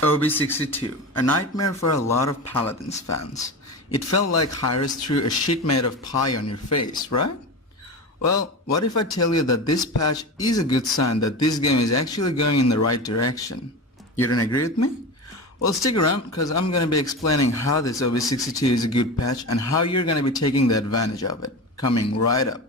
Ob62, a nightmare for a lot of Paladins fans. It felt like Hyros threw a sheet made of pie on your face, right? Well, what if I tell you that this patch is a good sign that this game is actually going in the right direction? You don't agree with me? Well, stick around because I'm going to be explaining how this Ob62 is a good patch and how you're going to be taking the advantage of it. Coming right up.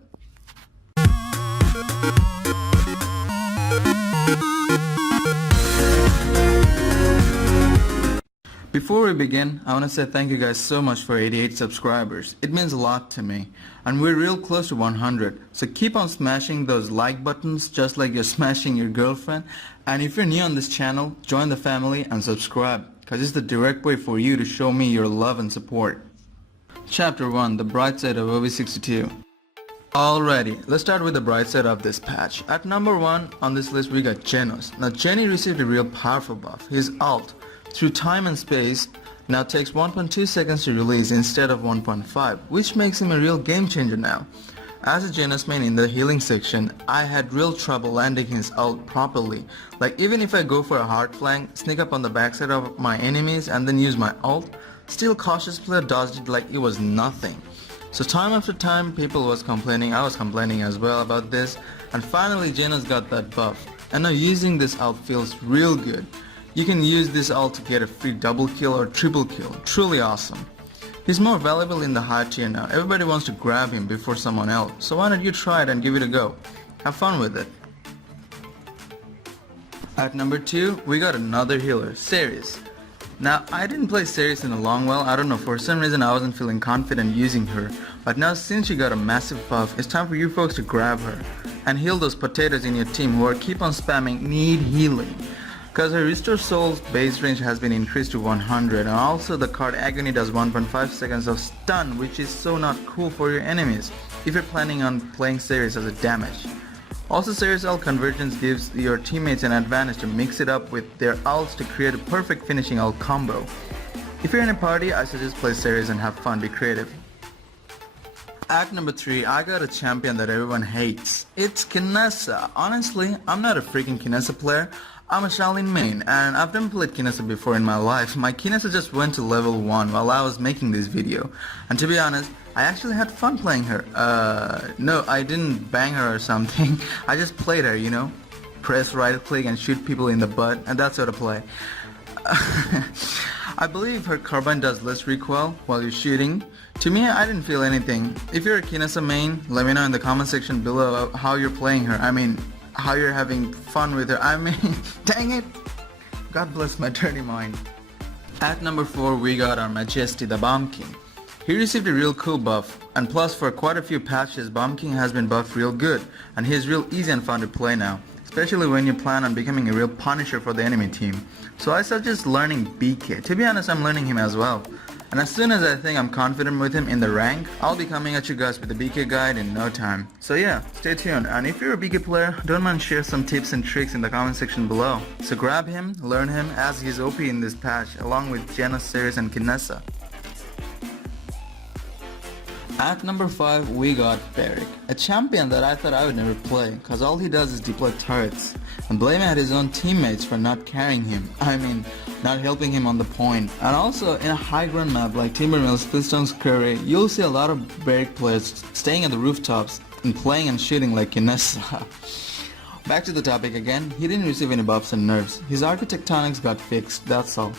Before we begin, I want to say thank you guys so much for 88 subscribers. It means a lot to me. And we're real close to 100. So keep on smashing those like buttons just like you're smashing your girlfriend. And if you're new on this channel, join the family and subscribe, because it's the direct way for you to show me your love and support. Chapter 1, the bright side of Ob62. Alrighty, let's start with the bright side of this patch. At number 1 on this list we got Genos. Now Jenny received a real powerful buff. His ult, through time and space, now takes 1.2 seconds to release instead of 1.5, which makes him a real game changer now. As a Genos main in the healing section, I had real trouble landing his ult properly. Like even if I go for a hard flank, sneak up on the backside of my enemies and then use my ult, still cautious player dodged it like it was nothing. So time after time people was complaining, I was complaining as well about this, and finally Genos got that buff. And now using this ult feels real good. You can use this ult to get a free double kill or triple kill, truly awesome. He's more valuable in the high tier now, everybody wants to grab him before someone else, so why not you try it and give it a go. Have fun with it. At number 2, we got another healer, Ceres. Now I didn't play Ceres in a long while, I don't know, for some reason I wasn't feeling confident using her, but now since she got a massive buff, it's time for you folks to grab her and heal those potatoes in your team who are keep on spamming need healing. Because her Restore Soul's base range has been increased to 100, and also the card Agony does 1.5 seconds of stun, which is so not cool for your enemies if you're planning on playing Ceres as a damage. Also Ceres ult convergence gives your teammates an advantage to mix it up with their ults to create a perfect finishing ult combo. If you're in a party, I suggest play Ceres and have fun, be creative. At number 3, I got a champion that everyone hates. It's Kinessa. Honestly, I'm not a freaking Kinessa player. I'm a Shalin main, and I've never played Kinessa before in my life. My Kinessa just went to level 1 while I was making this video. And to be honest, I actually had fun playing her. No, I didn't bang her or something. I just played her, you know. Press right click and shoot people in the butt, and that's how to play. I believe her carbine does less recoil while you're shooting. To me, I didn't feel anything. If you're a Kinessa main, let me know in the comment section below how you're playing her. I mean, how you're having fun with her. I mean, dang it. God bless my dirty mind. At number 4, we got our Majesty, the Bomb King. He received a real cool buff, and plus for quite a few patches, Bomb King has been buffed real good, and he is real easy and fun to play now, especially when you plan on becoming a real punisher for the enemy team. So I suggest learning BK. To be honest, I'm learning him as well. And as soon as I think I'm confident with him in the rank, I'll be coming at you guys with a BK guide in no time. So yeah, stay tuned, and if you're a BK player, don't mind share some tips and tricks in the comment section below. So grab him, learn him, as he's OP in this patch, along with Genos, Ceres and Kinessa. At number 5, we got Beric, a champion that I thought I would never play, cause all he does is deploy turrets, and blame at his own teammates for not carrying him, I mean, not helping him on the point. And also, in a high ground map like Timbermill's Fieldstone's Quarry, you'll see a lot of Beric players staying at the rooftops and playing and shooting like Kinessa. Back to the topic again, he didn't receive any buffs and nerfs, his architectonics got fixed, that's all.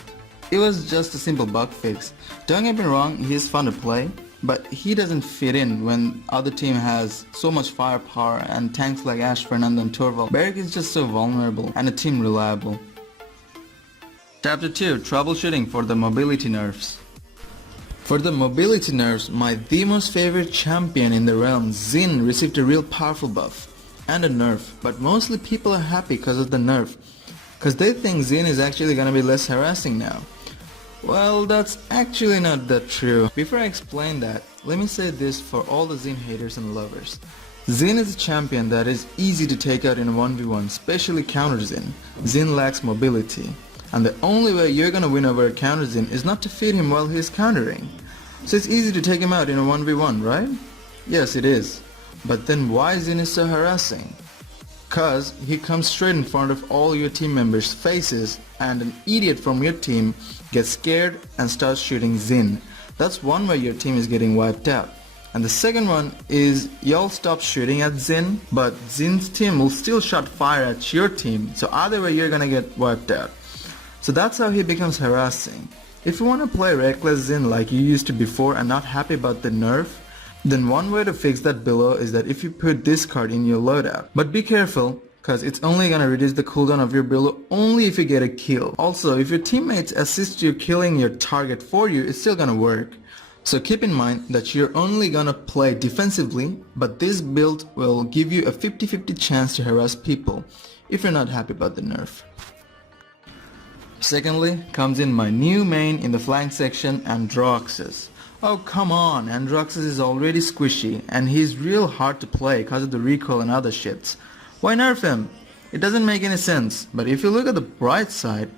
It was just a simple bug fix. Don't get me wrong, he's fun to play, but he doesn't fit in when other team has so much firepower and tanks like Ash, Fernando and Torvald. Beric is just so vulnerable and a team reliable. Chapter 2, Troubleshooting for the Mobility Nerfs. For the mobility nerfs, the most favorite champion in the realm, Zhin, received a real powerful buff and a nerf, but mostly people are happy because of the nerf, because they think Zhin is actually gonna be less harassing now. Well, that's actually not that true. Before I explain that, let me say this for all the Zhin haters and lovers. Zhin is a champion that is easy to take out in a 1v1, especially counter Zhin. Zhin lacks mobility, and the only way you're gonna win over a counter Zhin is not to feed him while he's countering. So it's easy to take him out in a 1v1, right? Yes, it is. But then why Zhin is so harassing? Cause he comes straight in front of all your team members' faces and an idiot from your team gets scared and starts shooting Zhin. That's one way your team is getting wiped out. And the second one is y'all stop shooting at Zhin, but Zhin's team will still shot fire at your team, so either way you're gonna get wiped out. So that's how he becomes harassing. If you wanna play reckless Zhin like you used to before and not happy about the nerf, then one way to fix that below is that if you put this card in your loadout. But be careful, cause it's only gonna reduce the cooldown of your below only if you get a kill. Also, if your teammates assist you killing your target for you, it's still gonna work. So keep in mind that you're only gonna play defensively, but this build will give you a 50-50 chance to harass people if you're not happy about the nerf. Secondly comes in my new main in the flank section, Androxus. Oh come on, Androxus is already squishy and he's real hard to play cause of the recoil and other shits. Why nerf him? It doesn't make any sense, but if you look at the bright side,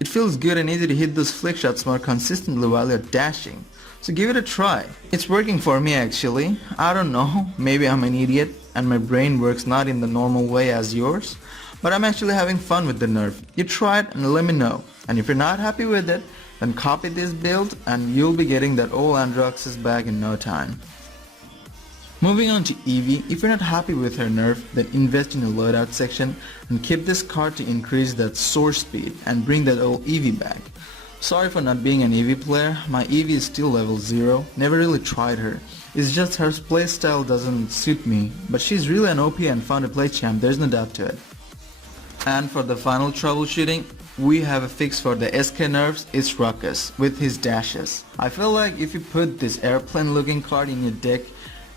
it feels good and easy to hit those flick shots more consistently while you're dashing. So give it a try. It's working for me actually. I don't know, maybe I'm an idiot and my brain works not in the normal way as yours, but I'm actually having fun with the nerf. You try it and let me know. And if you're not happy with it, then copy this build and you'll be getting that old Androxus back in no time. Moving on to Eevee, if you're not happy with her nerf, then invest in the loadout section and keep this card to increase that soar speed and bring that old Eevee back. Sorry for not being an Eevee player, my Eevee is still level 0, never really tried her. It's just her playstyle doesn't suit me, but she's really an OP and fun to play champ, there's no doubt to it. And for the final troubleshooting, we have a fix for the SK nerfs, it's Ruckus, with his dashes. I feel like if you put this airplane looking card in your deck,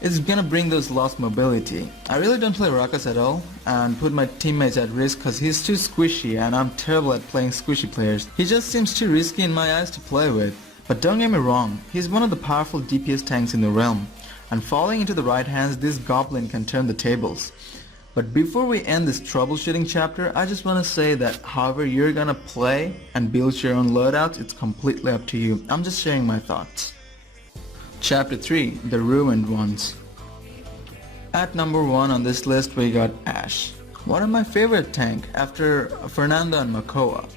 it's gonna bring those lost mobility. I really don't play Ruckus at all and put my teammates at risk cause he's too squishy and I'm terrible at playing squishy players. He just seems too risky in my eyes to play with. But don't get me wrong, he's one of the powerful DPS tanks in the realm, and falling into the right hands, this goblin can turn the tables. But before we end this troubleshooting chapter, I just want to say that however you're gonna play and build your own loadouts, it's completely up to you. I'm just sharing my thoughts. Chapter 3, The Ruined Ones. At number 1 on this list we got Ashe. One of my favorite tank after Fernando and Makoa.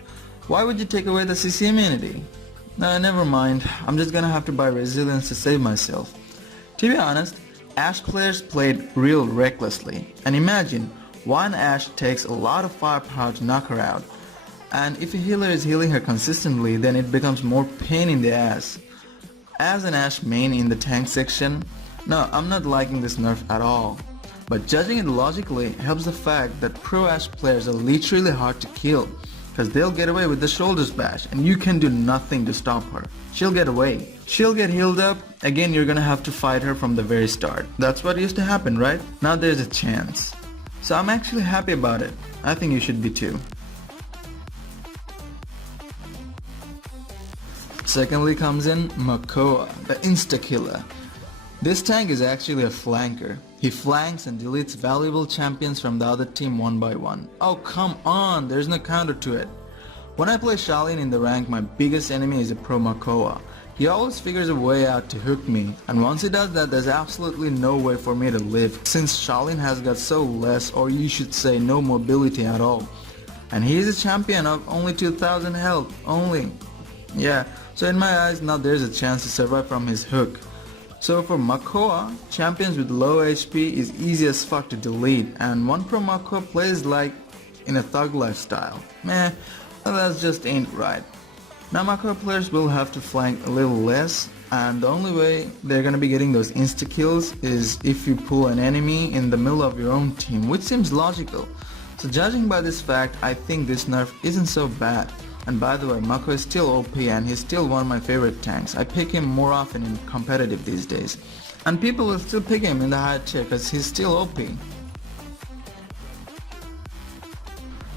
Why would you take away the CC immunity? Nah, never mind, I'm just gonna have to buy resilience to save myself. To be honest, Ashe players played real recklessly, and imagine, one Ashe takes a lot of firepower to knock her out, and if a healer is healing her consistently, then it becomes more pain in the ass. As an Ashe main in the tank section, no, I'm not liking this nerf at all, but judging it logically helps the fact that pro Ashe players are literally hard to kill, cause they'll get away with the shoulders bash and you can do nothing to stop her. She'll get away. She'll get healed up, again you're gonna have to fight her from the very start. That's what used to happen, right? Now there's a chance. So I'm actually happy about it. I think you should be too. Secondly comes in Makoa, the insta-killer. This tank is actually a flanker. He flanks and deletes valuable champions from the other team one by one. Oh come on, there's no counter to it. When I play Shalin in the rank, my biggest enemy is a pro Makoa. He always figures a way out to hook me, and once he does that, there's absolutely no way for me to live, since Shalin has got so less, or you should say no mobility at all. And he is a champion of only 2000 health, only. Yeah, so in my eyes, now there's a chance to survive from his hook. So for Makoa, champions with low HP is easy as fuck to delete, and one pro Makoa plays like in a thug lifestyle. Meh, that just ain't right. Now Makoa players will have to flank a little less, and the only way they're gonna be getting those insta kills is if you pull an enemy in the middle of your own team, which seems logical. So judging by this fact, I think this nerf isn't so bad. And by the way, Makoa is still OP and he's still one of my favorite tanks. I pick him more often in competitive these days. And people will still pick him in the high tier because he's still OP.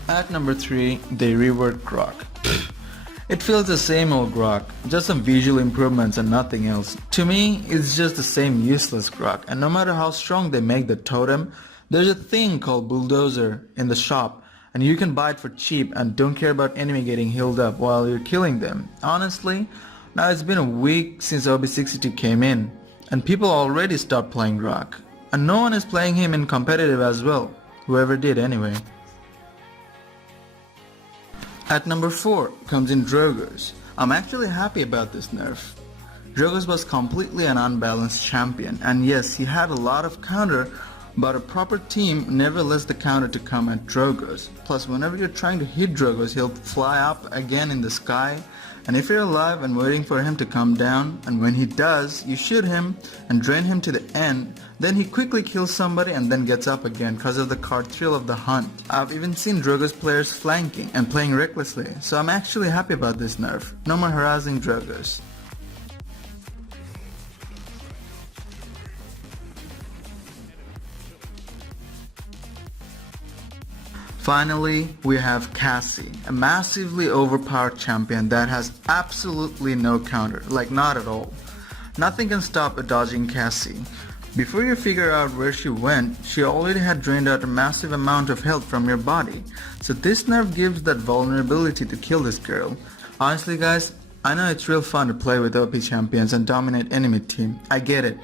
At number 3, they reworked Grok. It feels the same old Grok, just some visual improvements and nothing else. To me, it's just the same useless Grok, and no matter how strong they make the totem, there's a thing called bulldozer in the shop, and you can buy it for cheap and don't care about enemy getting healed up while you're killing them. Honestly, now it's been a week since Ob62 came in, and people already stopped playing Grok, and no one is playing him in competitive as well. whoever did anyway. At number 4 comes in Drogoz. I'm actually happy about this nerf. Drogoz was completely an unbalanced champion, and yes, he had a lot of counter, but a proper team never lets the counter to come at Drogoz. Plus, whenever you're trying to hit Drogoz, he'll fly up again in the sky, and if you're alive and waiting for him to come down, and when he does, you shoot him and drain him to the end, then he quickly kills somebody and then gets up again because of the card thrill of the hunt. I've even seen Drogoz players flanking and playing recklessly, so I'm actually happy about this nerf. No more harassing Drogoz. Finally, we have Cassie, a massively overpowered champion that has absolutely no counter, like not at all. Nothing can stop a dodging Cassie. Before you figure out where she went, she already had drained out a massive amount of health from your body. So this nerf gives that vulnerability to kill this girl. Honestly guys, I know it's real fun to play with OP champions and dominate enemy team, I get it.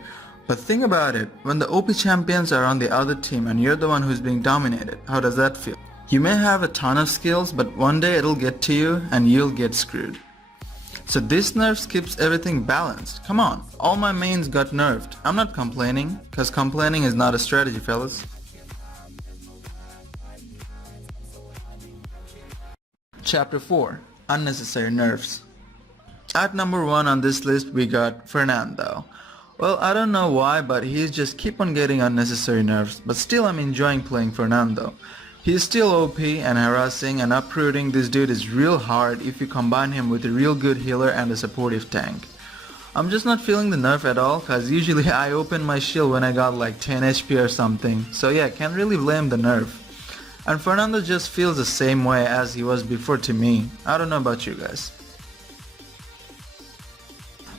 But think about it, when the OP champions are on the other team and you're the one who's being dominated, how does that feel? You may have a ton of skills, but one day it'll get to you and you'll get screwed. So this nerf keeps everything balanced. Come on, all my mains got nerfed. I'm not complaining, cause complaining is not a strategy, fellas. Chapter 4, Unnecessary Nerfs. At number 1 on this list we got Fernando. Well, I don't know why, but he's just keep on getting unnecessary nerfs, but still I'm enjoying playing Fernando. He's still OP and harassing, and uprooting this dude is real hard if you combine him with a real good healer and a supportive tank. I'm just not feeling the nerf at all, cause usually I open my shield when I got like 10 HP or something, so yeah, can't really blame the nerf. And Fernando just feels the same way as he was before to me. I don't know about you guys.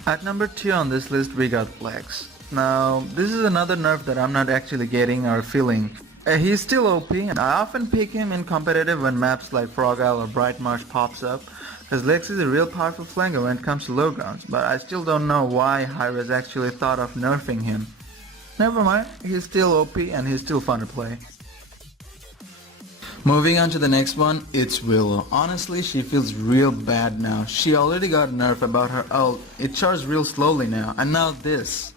At number 2 on this list we got Flex. Now this is another nerf that I'm not actually getting or feeling. He's still OP, and I often pick him in competitive when maps like Frog Isle or Bright Marsh pops up, cause Lex is a real powerful flanker when it comes to low grounds, but I still don't know why Hi-Rez actually thought of nerfing him. Never mind, he's still OP and he's still fun to play. Moving on to the next one, it's Willow. Honestly, she feels real bad now. She already got nerfed about her ult, it charged real slowly now, and now this.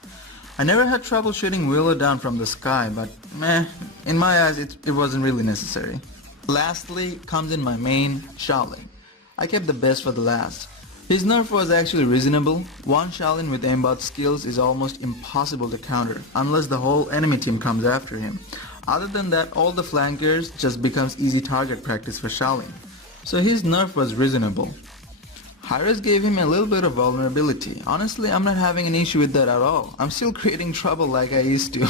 I never had trouble shooting Willow down from the sky, but meh, in my eyes it wasn't really necessary. Lastly comes in my main, Shalin. I kept the best for the last. His nerf was actually reasonable. One Shalin with aimbot skills is almost impossible to counter, unless the whole enemy team comes after him. Other than that, all the flankers just becomes easy target practice for Shalin. So his nerf was reasonable. Hi-Rez gave him a little bit of vulnerability. Honestly, I'm not having an issue with that at all. I'm still creating trouble like I used to.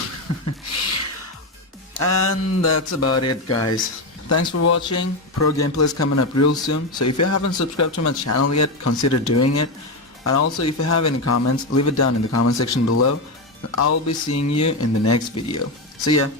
And that's about it guys. Thanks for watching. Pro gameplay is coming up real soon, so if you haven't subscribed to my channel yet, consider doing it. And also if you have any comments, leave it down in the comment section below. I'll be seeing you in the next video. So yeah,